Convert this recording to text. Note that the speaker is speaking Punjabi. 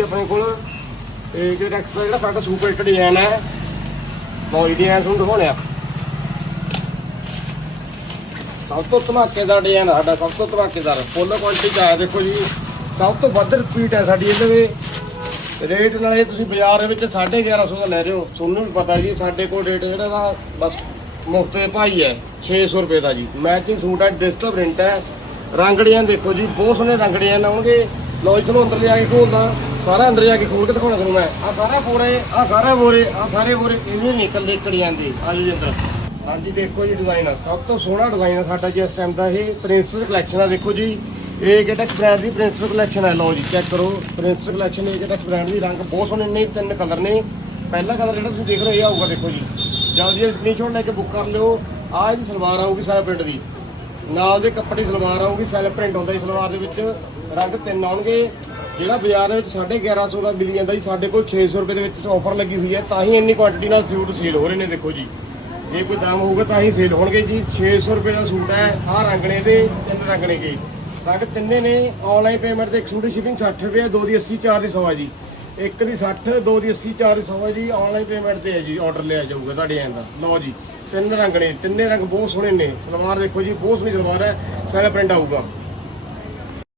ਆਪਣੇ ਕੋਲ। ਇਹ ਜਿਹੜਾ ਐਕਸਟਰਾ ਜਿਹੜਾ ਸਾਡਾ ਸੁਪਰ ਹਿੱਟ ਡਿਜ਼ਾਈਨ ਹੈ, ਲਓ ਡਿਜ਼ਾਈਨ ਤੁਹਾਨੂੰ ਦਿਖਾਉਣੇ ਸਭ ਤੋਂ ਧਮਾਕੇਦਾਰ ਡਿਜ਼ਾਈਨ ਸਾਡਾ, ਸਭ ਤੋਂ ਧਮਾਕੇਦਾਰ। ਫੁੱਲ ਕੁਆਲਿਟੀ ਚ ਆਇਆ, ਦੇਖੋ ਜੀ, ਸਭ ਤੋਂ ਵੱਧ ਰਿਪੀਟ ਹੈ ਸਾਡੀ ਇਹਦੇ ਵਿੱਚ। ਰੇਟ ਨਾਲੇ ਤੁਸੀਂ ਬਾਜ਼ਾਰ ਦੇ ਵਿੱਚ 1150 ਦਾ ਲੈ ਰਹੇ ਹੋ। ਤੁਹਾਨੂੰ ਵੀ ਪਤਾ ਜੀ, ਸਾਡੇ ਕੋਲ ਰੇਟ ਜਿਹੜਾ ਦਾ ਬਸ ਮੁਫਤ ਦੇ ਭਾਈ ਹੈ 600 ਰੁਪਏ ਦਾ ਜੀ। ਮੈਚਿੰਗ ਸੂਟ ਹੈ ਡਿਜੀਟਲ ਪ੍ਰਿੰਟ ਹੈ। ਰੰਗੜੀਆਂ ਦੇਖੋ ਜੀ, ਬਹੁਤ ਸੋਹਣੇ ਰੰਗੜੀਆਂ ਆਉਣਗੇ। ਲੋ ਜੀ, ਤੁਹਾਨੂੰ ਅੰਦਰ ਲਿਆ ਕੇ ਖੋਲਦਾ ਸਾਰਾ ਅੰਦਰ ਜਾ ਕੇ ਖੋਲ ਕੇ ਦਿਖਾਉਣਾ ਤੁਹਾਨੂੰ ਮੈਂ। ਆ ਸਾਰਾ ਬੋਰੇ ਆ ਸਾਰਾ ਬੋਰੇ ਆ ਸਾਰੇ ਬੋਰੇ, ਇਵੇਂ ਨਿਕਲ ਨਿਕੜੀਆਂ ਦੇ। ਆ ਜੀ ਅੰਦਰ। ਹਾਂਜੀ, ਦੇਖੋ ਜੀ ਡਿਜ਼ਾਈਨ ਸਭ ਤੋਂ ਸੋਹਣਾ ਡਿਜ਼ਾਈਨ ਆ ਸਾਡਾ ਜੀ ਇਸ ਟਾਈਮ ਦਾ ਇਹ ਪ੍ਰਿੰਸਸ ਕਲੈਕਸ਼ਨ ਆ, ਦੇਖੋ ਜੀ। ਇਹ ਕਿਟੈਕਸ ਬ੍ਰਾਂਡ ਦੀ ਪ੍ਰਿੰਸਸ ਕਲੈਕਸ਼ਨ ਹੈ ਲਓ ਜੀ ਚੈੱਕ ਕਰੋ। ਪ੍ਰਿੰਸਸ ਕਲੈਕਸ਼ਨ ਇਹ ਕਿਟੈਕਸ ਬ੍ਰਾਂਡ ਦੀ? ਰੰਗ ਬਹੁਤ ਸੋਹਣੇ ਨੇ, ਤਿੰਨ ਕਲਰ ਨੇ। ਪਹਿਲਾ ਕਲਰ ਜਿਹੜਾ ਤੁਸੀਂ ਦੇਖ ਰਹੇ ਹੋ, ਇਹ ਆਊਗਾ, ਦੇਖੋ ਜੀ। ਜਲਦੀ ਜਲਦੀ ਸਕਰੀਨਸ਼ਾਟ ਲੈ ਕੇ ਬੁੱਕ ਕਰ ਲਿਓ। ਆਹ ਇਹਦੀ ਸਲਵਾਰ ਆਊਗੀ ਸਾਰੇ ਪ੍ਰਿੰਟ ਦੀ। ਨਾਲ ਦੇ ਕੱਪੜੇ ਸਲਵਾਰ ਆਊਗੀ ਸੈਲ ਪ੍ਰਿੰਟ ਹੁੰਦਾ ਜੀ ਸਲਵਾਰ ਦੇ ਵਿੱਚ। ਰੰਗ ਤਿੰਨ ਆਉਣਗੇ। ਜਿਹੜਾ ਬਾਜ਼ਾਰ ਦੇ ਵਿੱਚ 1150 ਦਾ ਮਿਲ ਜਾਂਦਾ ਜੀ, ਸਾਡੇ ਕੋਲ 600 ਰੁਪਏ ਦੇ ਵਿੱਚ ਆਫਰ ਲੱਗੀ ਹੋਈ ਹੈ, ਤਾਂ ਹੀ ਇੰਨੀ ਕੁਆਂਟੀਟੀ ਨਾਲ ਸੂਟ ਸੇਲ ਹੋ ਰਹੇ ਨੇ, ਦੇਖੋ ਜੀ। ਜੇ ਕੋਈ ਦਾਮ ਹੋਊਗਾ ਤਾਂ ਹੀ ਸੇਲ ਹੋਣਗੇ ਜੀ। 600 ਰੁਪਏ ਦਾ ਸੂਟ ਹੈ, ਆਹ ਰੰਗਣੇ ਦੇ ਤਿੰਨ ਰੰਗਣੇ ਕੇ ਰੰਗ ਤਿੰਨੇ ਨੇ ਆਨਲਾਈਨ ਪੇਮੈਂਟ ਤੇ ਇੱਕ ਸੂਟ ਦੀ ਸ਼ਿਪਿੰਗ 60 ਰੁਪਏ, ਦੋ ਦੀ 80 ਚਾਰ ਦੀ 100 ਹੈ ਜੀ। ਇੱਕ ਦੀ 60 ਦੋ ਦੀ 80 ਚਾਰ ਦੀ 100 ਹੈ ਜੀ। ਆਨਲਾਈਨ ਪੇਮੈਂਟ ਤੇ ਹੈ ਜੀ ਆਰਡਰ ਲਿਆ ਜਾਊਗਾ ਤੁਹਾਡੇ ਐਂ ਦਾ। ਲਓ ਜੀ, ਤਿੰਨ ਰੰਗ ਨੇ, ਤਿੰਨੇ ਰੰਗ ਬਹੁਤ ਸੋਹਣੇ ਨੇ। ਸਲਵਾਰ ਦੇਖੋ ਜੀ, ਬਹੁਤ ਸੋਹਣੀ ਸਲਵਾਰ ਹੈ, ਸਾਰਾ ਪ੍ਰਿੰਟ ਆਊਗਾ।